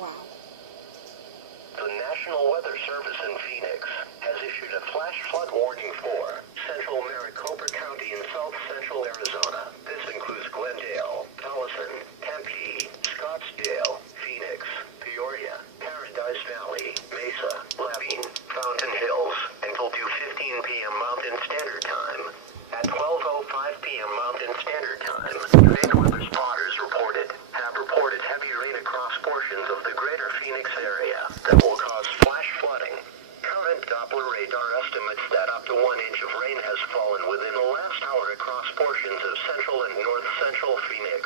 Wow. The National Weather Service in Phoenix has issued a flash flood warning for central Maricopa County in south central Arizona. This includes Glendale, Towson, Tempe, Scottsdale, Phoenix, Peoria, Paradise Valley, Mesa, Laveen, Fountain Hills, until 2:15 p.m. Mountain Standard Time. At 12:05 p.m. Mountain Standard Time, Data weather spotters have reported heavy rain across portions of the greater Phoenix area that will cause flash flooding. Current Doppler radar estimates that up to 1 inch of rain has fallen within the last hour across portions of central and north central Phoenix.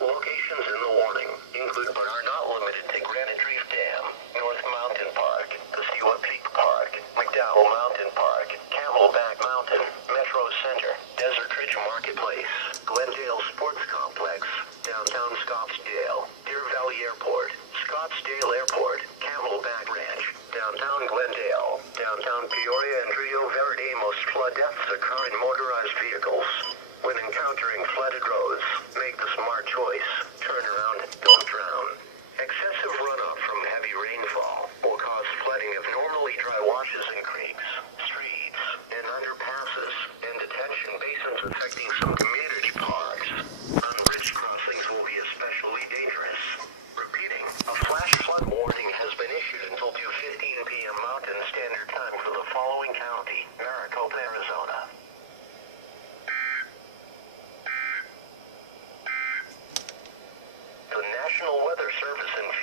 Locations in the warning include but are not limited to Granite Reef Dam, North Mountain Park, Kasiwa Peak Park, McDowell Mountain Park, Camelback Mountain, Metro Center, Desert Ridge Marketplace, Glendale Sports Complex, downtown Scottsdale, Deer Valley Airport, Scottsdale Airport, Camelback Ranch, downtown Glendale, downtown Peoria and Rio Verde. Most flood deaths occur in motorized vehicles. When encountering flooded roads, make the smart choice. Turn around, don't drown. Excessive runoff from heavy rainfall will cause flooding of normally dry washes in creeks, streets, and underpasses, and detention basins affecting some community parks. Unbridged crossings will be especially dangerous. Repeating, a flash flood warning has been issued until 2:15 p.m. Mountain Standard Time for the following county: Maricopa, Arizona. The National Weather Service in Phoenix